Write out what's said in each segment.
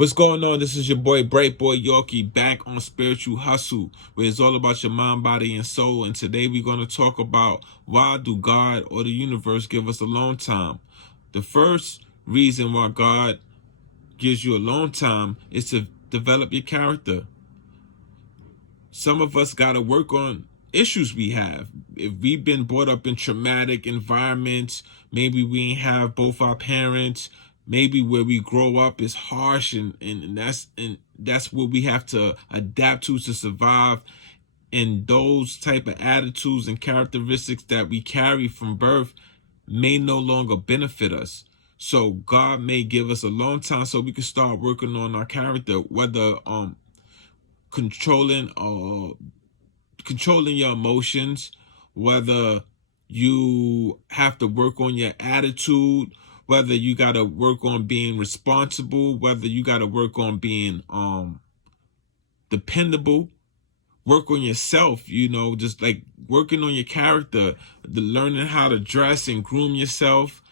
What's going on? This is your boy Bright Boy Yorkie back on Spiritual Hustle, where it's all about your mind, body, and soul. And today we're going to talk about why do God or the universe give us alone time. The first reason why God gives you alone time is to develop your character. Some of us got to work on issues we have. If we've been brought up in traumatic environments, maybe we have both our parents, maybe where we grow up is harsh, and that's what we have to adapt to survive. And those type of attitudes and characteristics that we carry from birth may no longer benefit us. So God may give us a long time so we can start working on our character, whether controlling your emotions, whether you have to work on your attitude, whether you got to work on being responsible, whether you got to work on being dependable, work on yourself, just like working on your character, the learning how to dress and groom yourself.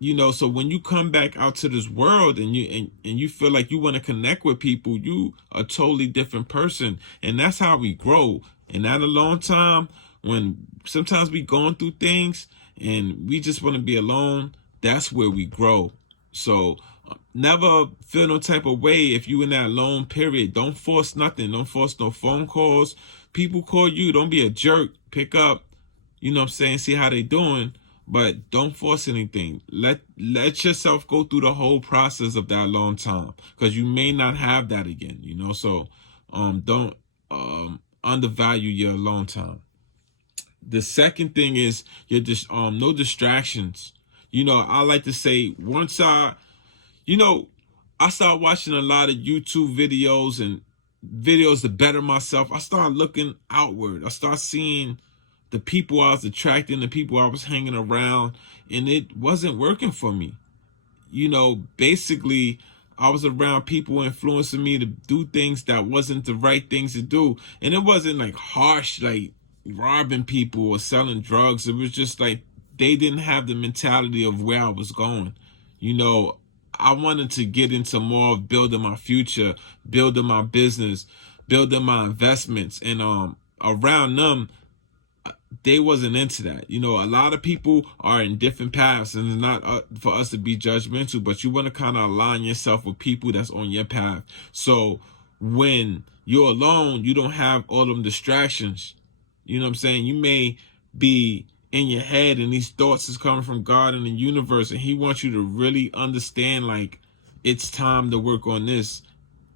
So when you come back out to this world and you feel like you want to connect with people, you a totally different person. And that's how we grow. And at a long time, when sometimes we going through things and we just want to be alone, that's where we grow. So never feel no type of way if you in that alone period. Don't force nothing. Don't force no phone calls. People call you. Don't be a jerk. Pick up. See how they doing. But don't force anything. Let yourself go through the whole process of that long time, because you may not have that again. So don't undervalue your alone time. The second thing is you're just no distractions. I like to say once I started watching a lot of YouTube videos and videos to better myself. I started looking outward. I started seeing the people I was attracting, the people I was hanging around, and it wasn't working for me. Basically, I was around people influencing me to do things that wasn't the right things to do. And it wasn't like harsh, like robbing people or selling drugs. It was just like they didn't have the mentality of where I was going. I wanted to get into more of building my future, building my business, building my investments, and around them, they wasn't into that. A lot of people are in different paths, and it's not for us to be judgmental, but you want to kind of align yourself with people that's on your path. So when you're alone, you don't have all them distractions. You know what I'm saying? You may be in your head and these thoughts is coming from God and the universe, and he wants you to really understand, like, it's time to work on this.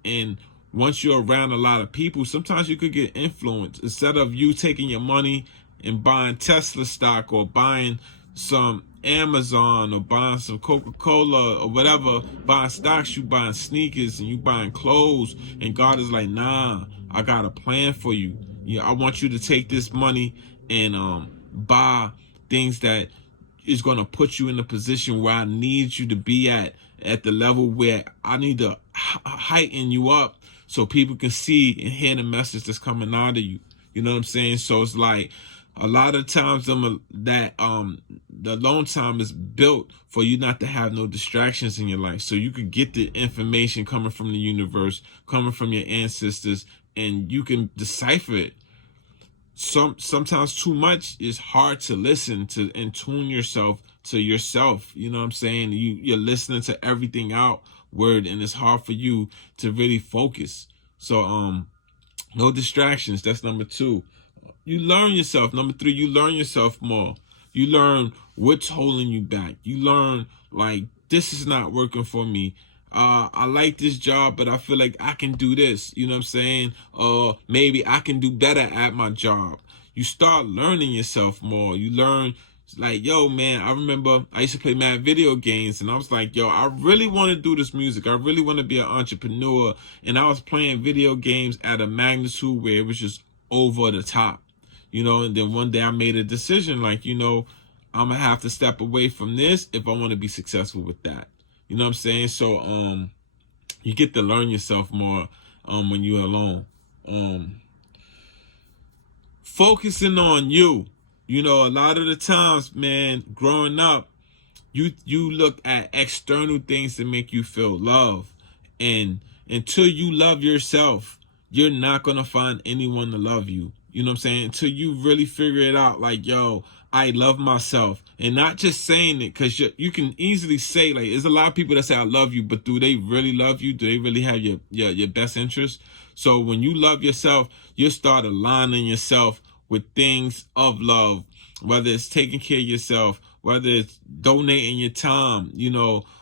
And once you're around a lot of people, sometimes you could get influenced. Instead of you taking your money and buying Tesla stock or buying some Amazon or buying some Coca-Cola or whatever, buying stocks, you buying sneakers and you buying clothes. And God is like, nah, I got a plan for you. I want you to take this money and buy things that is going to put you in a position where I need you to be at the level where I need to heighten you up so people can see and hear the message that's coming out of you. You know what I'm saying? So it's like a lot of times the alone time is built for you not to have no distractions in your life, so you could get the information coming from the universe, coming from your ancestors, and you can decipher it. Sometimes too much is hard to listen to and tune yourself to yourself. You know what I'm saying? You're listening to everything outward, and it's hard for you to really focus. So no distractions. That's number 2. You learn yourself. Number 3, you learn yourself more. You learn what's holding you back. You learn, like, this is not working for me. I like this job, but I feel like I can do this. You know what I'm saying? Maybe I can do better at my job. You start learning yourself more. You learn, like, yo, man, I remember I used to play mad video games, and I was like, yo, I really want to do this music. I really want to be an entrepreneur. And I was playing video games at a magnitude where it was just over the top. And then one day I made a decision, like, I'm going to have to step away from this if I want to be successful with that. You know what I'm saying? So you get to learn yourself more when you're alone. Focusing on you. A lot of the times, man, growing up, you look at external things to make you feel love. And until you love yourself, you're not gonna find anyone to love you. You know what I'm saying? Until you really figure it out, like, yo, I love myself. And not just saying it, because you can easily say, like, there's a lot of people that say I love you, but do they really love you? Do they really have your best interest? So when you love yourself, you start aligning yourself with things of love, whether it's taking care of yourself, whether it's donating your time,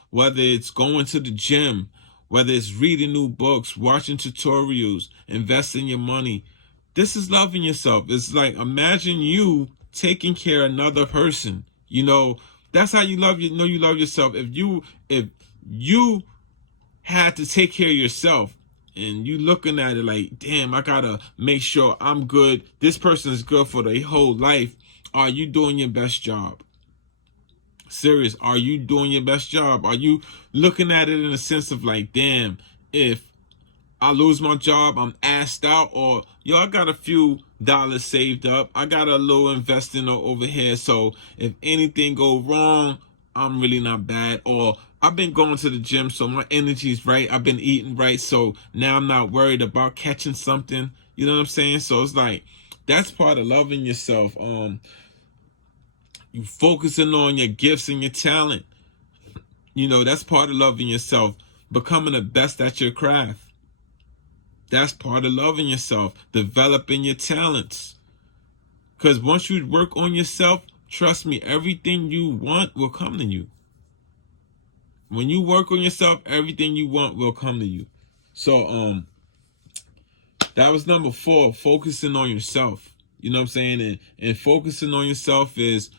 whether it's going to the gym, whether it's reading new books, watching tutorials, investing your money. This is loving yourself. It's like, imagine you taking care of another person. That's how you love you love yourself. If you had to take care of yourself and you looking at it like, damn, I gotta make sure I'm good, this person is good for their whole life, are you doing your best job? Serious, are you doing your best job? Are you looking at it in a sense of like, damn, if I lose my job, I'm assed out, or yo, I got a few dollars saved up, I got a little investing over here, so if anything go wrong, I'm really not bad. Or I've been going to the gym, so my energy's right, I've been eating right, so now I'm not worried about catching something. You know what I'm saying? So it's like, that's part of loving yourself. You focusing on your gifts and your talent. That's part of loving yourself. Becoming the best at your craft. That's part of loving yourself. Developing your talents. Because once you work on yourself, trust me, everything you want will come to you. When you work on yourself, everything you want will come to you. So, that was number 4, focusing on yourself. You know what I'm saying? And focusing on yourself is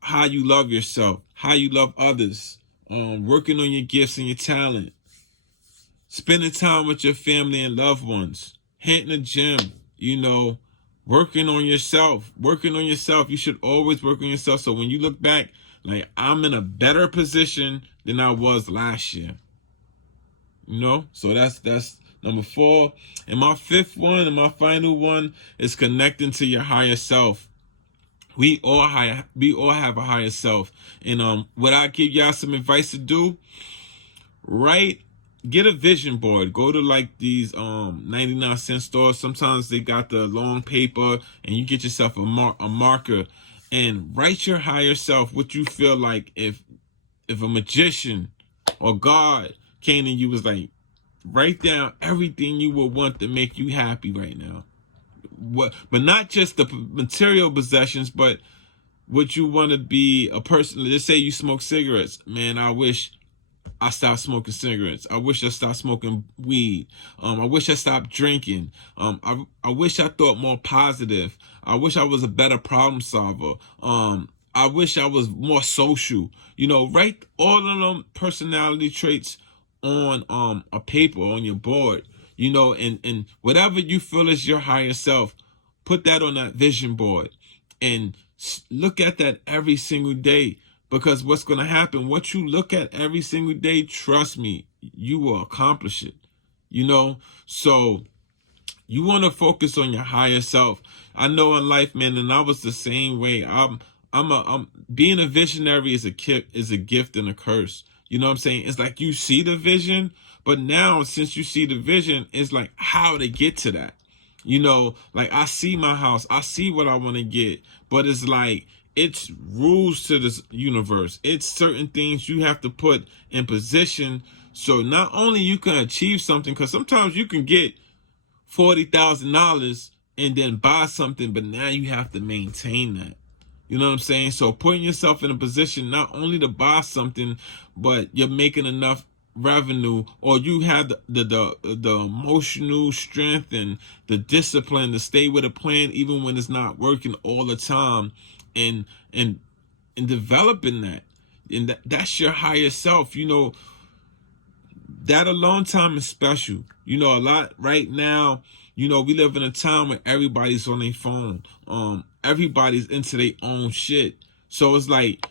how you love yourself, how you love others, working on your gifts and your talent, spending time with your family and loved ones, hitting the gym, working on yourself. You should always work on yourself. So when you look back, like, I'm in a better position than I was last year. So that's number 4. And my 5th one and my final one is connecting to your higher self. We all have a higher self. And what I give y'all some advice to do, get a vision board. Go to like these 99-cent stores. Sometimes they got the long paper, and you get yourself a marker and write your higher self, what you feel like if a magician or God came and you was like, write down everything you would want to make you happy right now. But not just the material possessions, but what you want to be a person. Let's say you smoke cigarettes. Man, I wish I stopped smoking cigarettes. I wish I stopped smoking weed. I wish I stopped drinking. I wish I thought more positive. I wish I was a better problem solver. I wish I was more social. Write all of them personality traits on a paper, on your board. And whatever you feel is your higher self, put that on that vision board and look at that every single day. Because what's going to happen, what you look at every single day, trust me, you will accomplish it. So you want to focus on your higher self. I know in life, man, and I was the same way. I'm being a visionary is a gift and a curse. You know what I'm saying? It's like you see the vision, but now since you see the vision, it's like how to get to that. Like I see my house, I see what I want to get, but it's like, it's rules to this universe. It's certain things you have to put in position so not only you can achieve something, because sometimes you can get $40,000 and then buy something, but now you have to maintain that. You know what I'm saying? So putting yourself in a position not only to buy something, but you're making enough revenue, or you have the emotional strength and the discipline to stay with a plan even when it's not working all the time, and developing that. And that's your higher self. That alone time is special. A lot right now, we live in a time where everybody's on their phone. Everybody's into their own shit. So it's like,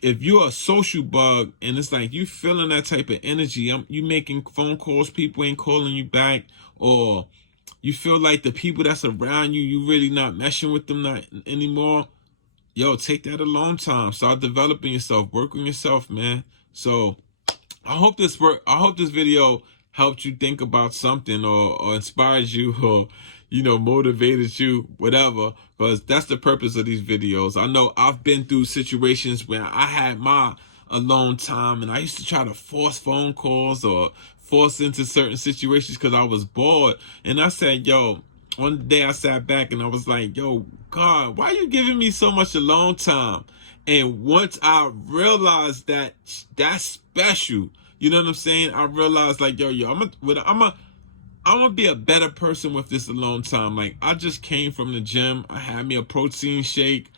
if you're a social bug and it's like you feeling that type of energy, you making phone calls, people ain't calling you back, or you feel like the people that's around you really not meshing with them not anymore, yo, take that alone time. Start developing yourself. Work on yourself, man. So I hope this video helped you think about something, or inspired you, or motivated you, whatever. Because that's the purpose of these videos. I know I've been through situations where I had my alone time, and I used to try to force phone calls or force into certain situations because I was bored. And I said, yo, one day I sat back and I was like, yo, God, why are you giving me so much alone time? And once I realized that that's special, you know what I'm saying? I realized, like, yo, I'm gonna be a better person with this alone time. Like, I just came from the gym. I had me a protein shake,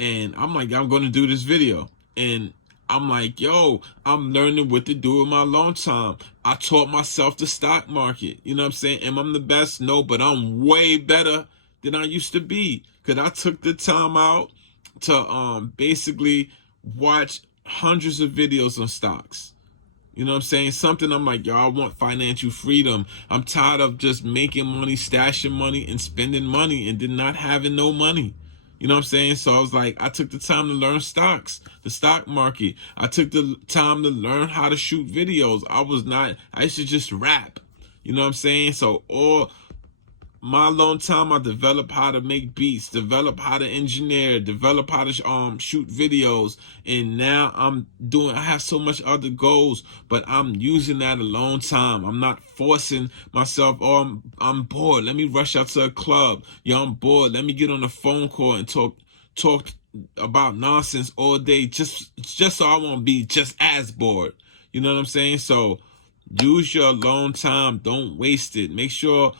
and I'm like, I'm gonna do this video. And I'm like, yo, I'm learning what to do with my alone time. I taught myself the stock market. You know what I'm saying? Am I the best? No, but I'm way better than I used to be. Cause I took the time out to basically watch hundreds of videos on stocks. You know what I'm saying? Something I'm like, yo, I want financial freedom. I'm tired of just making money, stashing money, and spending money, and then not having no money. You know what I'm saying? So I was like, I took the time to learn stocks, the stock market. I took the time to learn how to shoot videos. I used to just rap. You know what I'm saying? So all my long time, I developed how to make beats, develop how to engineer, develop how to shoot videos, and now I have so much other goals, but I'm using that alone time. I'm not forcing myself. Oh, I'm bored, let me rush out to a club. Yo, I'm bored, let me get on a phone call and talk about nonsense all day, just so I won't be just as bored. You know what I'm saying? So use your alone time, don't waste it. Make sure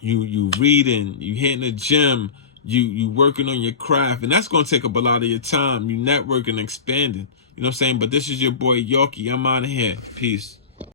you reading, you hitting the gym, you working on your craft, and that's gonna take up a lot of your time. You networking, expanding. You know what I'm saying? But this is your boy Yorkie. I'm out of here. Peace.